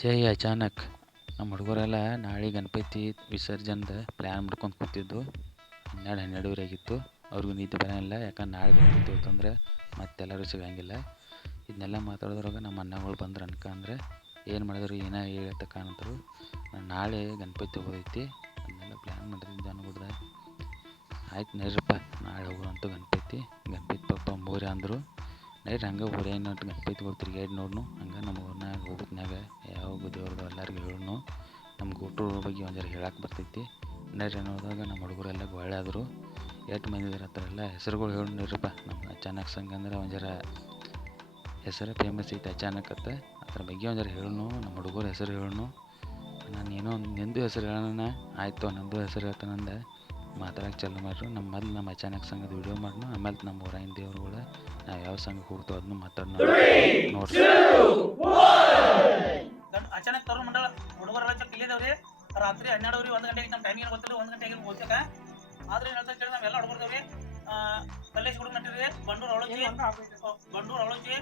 ಜೈ ಅಚಾನಕ್ ನಮ್ಮ ಹುಡುಗರೆಲ್ಲ ನಾಳೆ ಗಣಪತಿ ವಿಸರ್ಜನ್ದ ಪ್ಲ್ಯಾನ್ ಮಾಡ್ಕೊಂಡು ಕೂತಿದ್ದು 12:00-12:30 ಆಗಿತ್ತು. ಅವ್ರಿಗೂ ನಿದ್ದೆ ಬರೋಂಗಿಲ್ಲ, ಯಾಕಂದ್ರೆ ನಾಳೆ ಗಣಪತಿ ಹೋತಂದ್ರೆ ಮತ್ತೆಲ್ಲರೂ ಸಿಗಂಗಿಲ್ಲ. ಇದನ್ನೆಲ್ಲ ಮಾತಾಡೋದ್ರಾಗ ನಮ್ಮ ಅಣ್ಣಗಳು ಬಂದ್ರೆ ಅನ್ಕಂದ್ರೆ ಏನು ಮಾಡಿದ್ರು ಏನೋ ಹೇಳತ್ತ ಕಾಣಂತರು. ನಾಳೆ ಗಣಪತಿ ಹೋಗೈತಿ, ಅದನ್ನೆಲ್ಲ ಪ್ಲ್ಯಾನ್ ಮಾಡಿದ್ದೆ ಅನ್ಬಿಡ್ದ. ಆಯ್ತು ನಡ್ರಪ್ಪ ನಾಳೆ ಹೋಗುವಂಥ ಗಣಪತಿ ಪಪ್ಪ ಮೂರಿ ಅಂದರು. ನೈಟ್ ಹಂಗೆ ಊರೇ ನೋಟ್ ಗಣಪತಿಗಳು ತಿರ್ಗಾಡಿ ನೋಡ್ನು. ಹಂಗೆ ನಮ್ಮ ಊರಿನಾಗ ಹೋಗೋತ್ನಾಗ ಯಾವ ದೇವ್ರದ್ದು ಎಲ್ಲರಿಗೂ ಹೇಳೋನು. ನಮ್ಮ ಗೋಟ್ರ ಬಗ್ಗೆ ಒಂದು ಜರ ಹೇಳಕ್ಕೆ ಬರ್ತೈತಿ. ನಡ್ರಿ ಅನ್ನೋದಾಗ ನಮ್ಮ ಹುಡುಗರೆಲ್ಲ ಒಳ್ಳೆಯಾದರು. ಎಷ್ಟು ಮಂದಿ ಇರತ್ತಾರಲ್ಲ ಹೆಸರುಗಳು ಹೇಳಿರಪ್ಪ. ನಮ್ಮ ಅಚಾನಕ್ ಸಂಘ ಅಂದ್ರೆ ಒಂದು ಜರ ಹೆಸರು ಫೇಮಸ್ ಐತೆ ಅಚಾನಕ್ ಅಂತ. ಅದ್ರ ಬಗ್ಗೆ ಒಂದು ಜರ ಹೇಳೋನು, ನಮ್ಮ ಹುಡುಗರ ಹೆಸರು ಹೇಳೋನು. ನಾನು ಏನೋ ನಿಂದು ಹೆಸರು ಹೇಳೋಣ. ಆಯಿತು ನಂದು ಹೆಸರು ಹೇಳ್ತಾನಂದ ಮಾತಾಡೋಕೆ ಚಾಲು ಮಾಡ್ರು. ನಮ್ಮ ಅಚಾನಕ್ ಸಂಘದ ವಿಡಿಯೋ ಮಾಡ್ನು. ಆಮೇಲೆ ನಮ್ಮ ಊರಾಗಿನ ದೇವ್ರುಗಳು ನಾವು ಯಾವ ಸಂಘಕ್ಕೆ ಹೋಗ್ತೇವೆ ಅದನ್ನು ಮಾತಾಡೋಣ ನೋಡ್ರಿ. ಅಚಾನಕ್ ತರುಣ್ ಮಂಡಳ ಹುಡುಗರೆಲ್ಲ ಚಕ್ ಇಲ್ಲಿದವ್ರಿ. ರಾತ್ರಿ 12:00 1 ಗಂಟೆಗೆ ನಮ್ಮ ಟೈಮಿಂಗ್ ಗೊತ್ತಿಲ್ಲ. 1 ಗಂಟೆಗೆ ಹೋಗ್ತೇಕ ಆದ್ರೆ ಏನು ಹೇಳ್ತಾ ನಾವೆಲ್ಲ ಹುಡುಗರ್ದೇವ್ರಿ. ಕಲ್ಲೇಶ್ ಹುಡುಗ ನಟ್ಟಿರಿ, ಬಂಡೂರು ಅವಳೋಜಿ,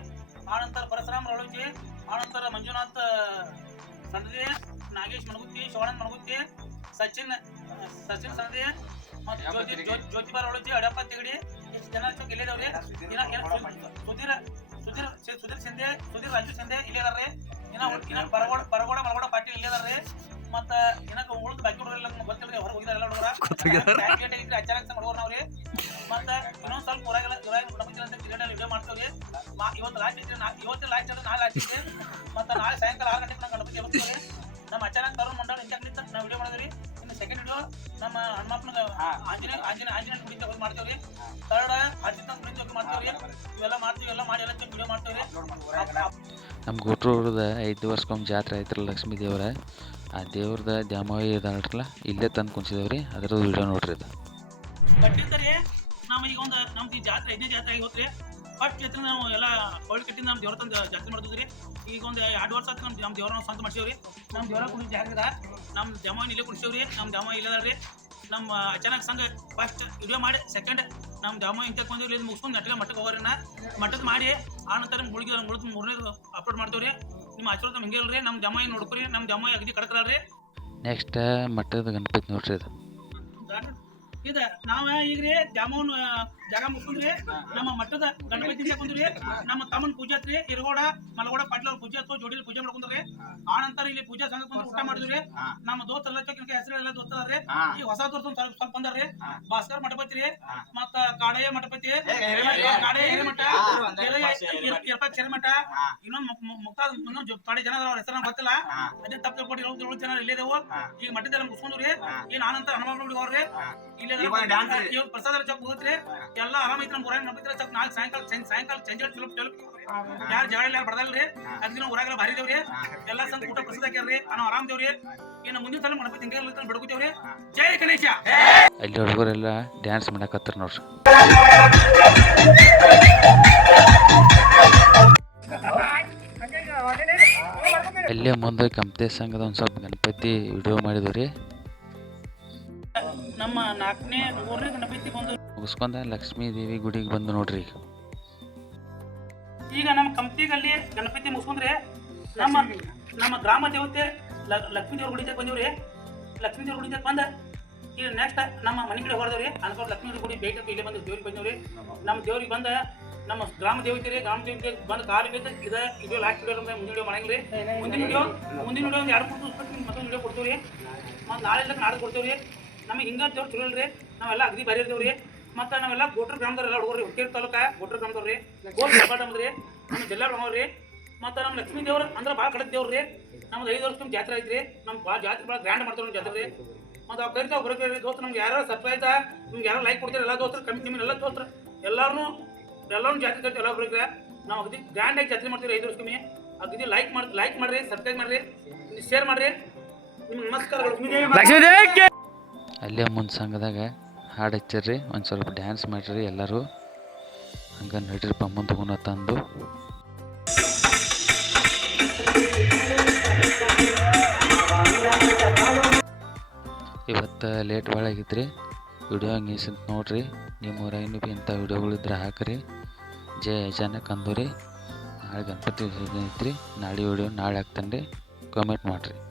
ಆನಂತರ ಪರಶುರಾಮ್ ಅವಳೋಜಿ, ಆನಂತರ ಮಂಜುನಾಥ್ ಸಂದದಿ, ನಾಗೇಶ್ ಮಣಗುತ್ತಿ, ಶಿವಾನಂದ್ ಮಣಗುತ್ತಿ, ಸಚಿನ್ ಸಂದದಿ ಮತ್ತು ಜ್ಯೋತಿಬಾರ್ ಅವಳೋಜಿ, ಅಡಪ್ಪ ತಿಗಡಿ, ಇಷ್ಟು ಜನ ಚಕ್ ಇಲ್ಲಿದವ್ರಿ. ಸುಧೀರ್ ಶಿಂದೆ, ಸುಧೀರ್ ರಾಜು ಶಿಂದೆ ಇಲ್ಲೇ ಅದಾರ್ರಿ. ಪರಗೋಡ ಮಲಗೋಡ ಪಾಟೀಲ್ ಇಲ್ಲೇ ಅದಾರ್ರಿ. ಮತ್ತ ಏನಕ್ಕೆ ಉಳಿದ ಬಾಕಿ ಹುಡುಗರೆಲ್ಲ ಗೊತ್ತಿಲ್ಲ, ಹೊರಗೆ ಹೋಗಿದಾರೆ ಎಲ್ಲ ಹುಡುಗರ. ಅಚಾನಕ್ ಸಂಘ ಹುಡುಗರು ನಾವ್ರಿ. ಮತ್ತ ಇನ್ನೊಂದ್ ಸ್ವಲ್ಪ ಊರಾಗೆಲ್ಲ ಗಣಪತಿ ಅಂತ ಕ್ರಿಕೆಟ್ ವಿಡಿಯೋ ಮಾಡ್ತೇವ್ರಿ. ಇವತ್ತು ಲಾಸ್ಟ್ ಐತಿ, ಇವತ್ತು ಲಾಸ್ಟ್ ಐತಿ, ನಾಳೆ ಲಾಸ್ಟ್ ಐತಿ. ಮತ್ತ ನಾಳೆ ಸಾಯಂಕಾಲ 6 ಗಂಟೆಗೆ ನಾವು ಗಣಪತಿ ಹೋಗ್ತೇವೆ. ನಮ್ಮ ಅಚಾನಕ್ ತರುಣ್ ಮಂಡಳ ಇಂಚ ನಾವು ವಿಡಿಯೋ ಮಾಡಿದ್ರಿ. ಇನ್ನು ಸೆಕೆಂಡ್ ವಿಡಿಯೋ ನಮ್ಮ ಹನುಮಪ್ಪನ ಆಂಜನೇಯ ಗುಡಿ ಹೋಗಿ ಮಾಡ್ತೇವ್ರಿ. ಥರ್ಡ್ ಅಜಿತ್ ಗುಡಿ ಹೋಗಿ ಮಾಡ್ತೇವ್ರಿ. ಇವೆಲ್ಲ ಮಾಡ್ತೀವಿ, ಎಲ್ಲ ಮಾಡಿ ಎಲ್ಲ ವಿಡಿಯೋ ಮಾಡ್ತೇವ್ರಿ. ನಮ್ಮ ಗೋಟ್ರೂರದ 5 ವರ್ಷಕ್ಕೊಮ್ಮೆ ಜಾತ್ರೆ ಆಯ್ತಲ್ಲ ಲಕ್ಷ್ಮೀ ದೇವರ. ಆ ದೇವ್ರದ ದ್ಯಾಮವ್ವ ಇದಾಳ್ರಲ್ಲ ಇಲ್ಲೇ ತಂದು ಕುಣಿಸಿದೇವ್ರಿ. ಅದ್ರದ್ದು ವಿಡಿಯೋ ನೋಡ್ರಿ ಅದು. ಕಟ್ಟಿರ್ತಾರೆ ನಮ್ಮ ಈಗ ಒಂದು ನಮ್ದು ಈ ಜಾತ್ರೆ 5ನೇ ಜಾತ್ರೆ ಆಗಿ ಹೋತ್ರಿ. ಫಸ್ಟ್ ಜಾತ್ರೆ ನಾವು ಎಲ್ಲ ಕೋವಿಡ್ ಕಟ್ಟಿಂದ ನಮ್ಮ ದೇವ್ರ ತಂದು ಜಾತ್ರೆ ಮಾಡಿದ್ರಿ. ಈಗ ಒಂದು 2 ವರ್ಷ ಆಯ್ತು ನಮ್ಮ ದೇವ್ರನ್ನ ಸ್ವಂತ ಮಾಡಿಸೇವ್ರಿ. ನಮ್ಮ ದೇವ್ರ ಕುಣಿಸಿ ಜಾಗದ ನಮ್ಮ ದ್ಯಾಮವ್ವ ಇಲ್ಲೇ ಕುಣಿಸೇವ್ರಿ. ನಮ್ಮ ದ್ಯಾಮವ್ವ ಇಲ್ಲದಾಳ್ರಿ. ನಮ್ಮ ಅಚಾನಕ್ ಸಂಘ ಫಸ್ಟ್ ವಿಡಿಯೋ ಮಾಡಿ ಸೆಕೆಂಡ್ ನಮ್ಮ ದ್ಯಾಮವ್ವ ಇಂತ ಬಂದಿವ್ರಿ. ಇದು ಮುಗಿಸ್ಕೊಂಡು ನೆಟ್ಟಿಗೆ ಮಟ್ಟಕ್ಕೆ ಹೋಗೋರಿನ ಮಟ್ಟದ ಮಾಡಿ ಆನಂತರ ಮುಳುಗಿದ ಮೂರನೇದು ಅಪ್ಲೋಡ್ ಮಾಡ್ತೇವ್ರಿ. ನಿಮ್ಮ ಆಶೀರ್ವಾದ ಹಿಂಗೆ ಇಲ್ರಿ. ನಮ್ಮ ದ್ಯಾಮವ್ವ ನೋಡ್ಕೊರಿ. ನಮ್ಮ ದ್ಯಾಮವ್ವ ಅಗದಿ ಕಡಕಲ್ರಿ. ನೆಕ್ಸ್ಟ್ ಮಟ್ಟದ ಗಣಪತಿ ನೋಡ್ರಿ ಅದು. ಇದು ನಾವ ಈಗ್ರಿ ದ್ಯಾಮವ್ವನ ಜಾಗ ಮುಗಿಸ್ಕೊಂಡ್ರಿ. ನಮ್ಮ ಮಟ್ಟದ ಗಣಪತಿ ಬಂದ್ರಿ. ನಮ್ಮ ತಮ್ಮನ ಪೂಜೆ ಹತ್ರಿ. ಇರಗೋಡ ಮಲಗೋಡ ಪಾಟ್ಲ ಅವ್ರ ಪೂಜೆ ಹತ್ತು ಜೋಡಿಲಿ ಪೂಜೆ ಮಾಡ್ಕೊಂಡ್ರಿ. ಆ ನಂತರ ಇಲ್ಲಿ ಪೂಜಾ ಸಂಘ ಬಂದು ಊಟ ಮಾಡಿದ್ರಿ. ನಮ್ಮ ದೋಸ್ತ ಎಲ್ಲ ಚಕ್ಕಿನ ಹೆಸರು ಎಲ್ಲ ದೋಸ್ತರಿ. ಈ ಹೊಸ ದೋಸ್ತ ಸ್ವಲ್ಪ ಬಂದಾರ್ರಿ. ಭಾಸ್ಕರ್ ಮಠಪತಿ ರೀ, ಮತ್ತ ಕಾಡಯ್ಯ ಮಠಪತಿ, ಕಾಡಯ್ಯ ಹಿರೇಮಠ, ಹಿರೇಮಠ, ಇನ್ನೊಂದು ಥೋಡೆ ಜನ ಅವ್ರ ಹೆಸರು ಗೊತ್ತಿಲ್ಲ. ಅದೇ ತಪ್ಪು ತಿಳ್ಕೊಂಡು 7 ಜನ ಇಲ್ಲಿದೆವು. ಈಗ ಮಠದೆಲ್ಲ ಮುಗಿಸ್ಕೊಂಡ್ರಿ. ಈಗ ಆನಂತರ ಹನುಮಪ್ಪನ ಅವ್ರಿ ಇಲ್ಲಿ ಪ್ರಸಾದ ಚೌಕ್ ಹೋಗ್ರಿ. ಎಲ್ಲ ಆರಾಮೈತಿ. ನಮ್ಮ ಊರಾಗ ನಂಬಿದ್ರೆ ಚೌಕ್ ನಾಳೆ ಸಾಯಂಕಾಲ ಸಂಜೆ ಚಲೋ ಯಾರು ಜಗಳ ಯಾರು ಬಡದಲ್ರಿ. ಅದನ್ನ ಊರಾಗೆಲ್ಲ ಭಾರಿ ದೇವ್ರಿ. ಎಲ್ಲ ಸಂಘ ಊಟ ಪ್ರಸಾದ ಹಾಕ್ಯಾರ್ರಿ. ನಾವು ಆರಾಮ್ ದೇವ್ರಿ. ಇನ್ನು ಮುಂದಿನ ಸಲ ಗಣಪತಿ ಹಿಂಗೆ ಬಡ್ಕೋತೇವ್ರಿ. ಜೈ ಗಣೇಶ. ಅಲ್ಲಿ ಹುಡುಗರೆಲ್ಲ ಡ್ಯಾನ್ಸ್ ಮಾಡಕತ್ತಾರ ನೋಡ್ರಿ. ಅಲ್ಲೇ ಮುಂದೆ ಕಂಪ್ನಿ ಸಂಘದ ಒಂದು ಸ್ವಲ್ಪ ಗಣಪತಿ ವಿಡಿಯೋ ಮಾಡಿದ್ರಿ. ನಮ್ಮ 4ನೇ 3ನೇ ಗಣಪತಿ ಬಂದು ಮುಗಿಸ್ಕೊಂಡ ಲಕ್ಷ್ಮೀ ದೇವಿ ಗುಡಿಗೆ ಬಂದು ನೋಡ್ರಿ. ಈಗ ನಮ್ಮ ಕಂಪ್ನಿಗಲ್ಲಿ ಗಣಪತಿ ಮುಗಿಸ್ಕೊಂಡ್ರೆ ನಮ್ಮ ಗ್ರಾಮ ದೇವತೆ ಲಕ್ಷ್ಮೀ ದೇವ್ರ ಗುಡಿಗೆ ಬಂದಿವ್ರಿ. ಲಕ್ಷ್ಮೀ ದೇವ್ರ ಗುಡಿಗೆ ಬಂದ ಈಗ ನೆಕ್ಸ್ಟ್ ನಮ್ಮ ಮನೆ ಕಡೆ ಹೊರದವ್ರಿ. ಅನ್ಕೊಂಡು ಲಕ್ಷ್ಮೀ ದೇವ್ರ ಗುಡಿ ಬೇಟ ಇಲ್ಲೇ ಬಂದು ದೇವ್ರಿಗೆ ಬಂದಿವ್ರಿ. ನಮ್ಮ ದೇವ್ರಿಗೆ ಬಂದ ನಮ್ಮ ಗ್ರಾಮ ದೇವತೆ ರೀ. ಗ್ರಾಮ ದೇವತೆ ಬಂದು ಕಾಲು ಬೇಕ ಇದು ಲಾಸ್ಟ್ ವಿಡಿಯೋ ಮುಂದಿನ ವಿಡಿಯೋ ಮಾಡಂಗಿರಿ. ಮುಂದಿನ ವಿಡಿಯೋ ಒಂದು 2 ಮತ್ತೊಂದು ವಿಡಿಯೋ ಕೊಡ್ತೀವ್ರಿ. ಮತ್ತು ನಾಳೆ ನಾಳೆ ಕೊಡ್ತೇವ್ರಿ. ನಮಗೆ ಹಿಂಗ ದೇವ್ರು ಚಲೋ ಇಲ್ರಿ. ನಾವೆಲ್ಲ ಅಗದಿ ಬರೀ ಇರ್ತೇವ್ರಿ. ಮತ್ತು ನಾವೆಲ್ಲ ಗೋಟ್ರ ಗ್ರಾಮದವ್ರೆಲ್ಲ ಹುಡುಗರು ಹುಕ್ಕೇರಿ ತಾಲೂಕ ಗೋಟ್ರ ಗ್ರಾಮದವ್ರಿ. ನಮ್ಮದ್ರಿ ನಮ್ಮ ಜಿಲ್ಲಾ ಬ್ರಹ್ಮವ್ರಿ. ಮತ್ತು ನಮ್ಮ ಲಕ್ಷ್ಮೀ ದೇವ್ರು ಅಂದ್ರೆ ಭಾಳ ಕಡಕ್ ದೇವ್ರಿ. ನಮ್ದು 5 ವರ್ಷ ಜಾತ್ರೆ ಐತ್ರಿ. ನಮ್ಮ ಭಾಳ ಜಾತ್ರೆ ಭಾಳ ಗ್ರ್ಯಾಂಡ್ ಮಾಡ್ತಾರೆ ನಮ್ಮ ಜಾತ್ರೆ ರೀ. ಮತ್ತು ಅವ್ರು ಕರಿತಾವೆ ಬರೋಕೆ ದೋಸ್ತರು. ನಮ್ಗೆ ಯಾರು ಸಬ್ಸ್ಕ್ರೈಬ್ ನಿಮ್ಗೆ ಯಾರು ಲೈಕ್ ಕೊಡ್ತೀರಿ ಎಲ್ಲ ದೋಸ್ತರು ಕಮ್ಮಿ ನಿಮ್ಗೆ ಎಲ್ಲ ದೋಸ್ತರು ಎಲ್ಲರೂ ಜಾತ್ರೆ ಕರಿತೀವಿ. ಎಲ್ಲ ಬರೋಕೆ ನಾವು ಅಗದಿ ಗ್ರ್ಯಾಂಡ್ ಆಗಿ ಜಾತ್ರೆ ಮಾಡ್ತೀವಿ 5 ವರ್ಷ ಕಮ್ಮಿ. ಅಗದಿ ಲೈಕ್ ಮಾಡಿರಿ, ಸಬ್ಸ್ಕ್ರೈಬ್ ಮಾಡಿರಿ, ಶೇರ್ ಮಾಡಿರಿ. ನಿಮ್ಗೆ ನಮಸ್ಕಾರಗಳು. ಅಲ್ಲೇ ಮುಂದೆ ಸಂಘದಾಗ ಹಾಡು ಹಚ್ಚರ್ರಿ. ಒಂದು ಸ್ವಲ್ಪ ಡ್ಯಾನ್ಸ್ ಮಾಡಿರಿ ಎಲ್ಲರೂ. ಹಂಗೆ ನಡ್ರಿಪ್ಪ ಮುಂದೆ ಹೋಗೋಣ ತಂದು. ಇವತ್ತು ಲೇಟ್ ಭಾಳ ಆಗಿತ್ತು ರೀ. ವಿಡಿಯೋ ಹಂಗೆ ನೋಡ್ರಿ. ನಿಮ್ಮ ಊರಾಗಿನೂ ಭೀ ಇಂಥ ವಿಡಿಯೋಗಳಿದ್ರೆ ಹಾಕ್ರಿ. ಜೈ ಅಚಾನಕ್ ಅಂದು ರೀ. ನಾಳೆ ಗಣಪತಿ ವಿಸರ್ಜನೆ ಐತ್ರಿ. ನಾಳೆ ವಿಡಿಯೋ ನಾಳೆ ಹಾಕ್ತಾನೆ ರೀ. ಕಮೆಂಟ್ ಮಾಡಿರಿ.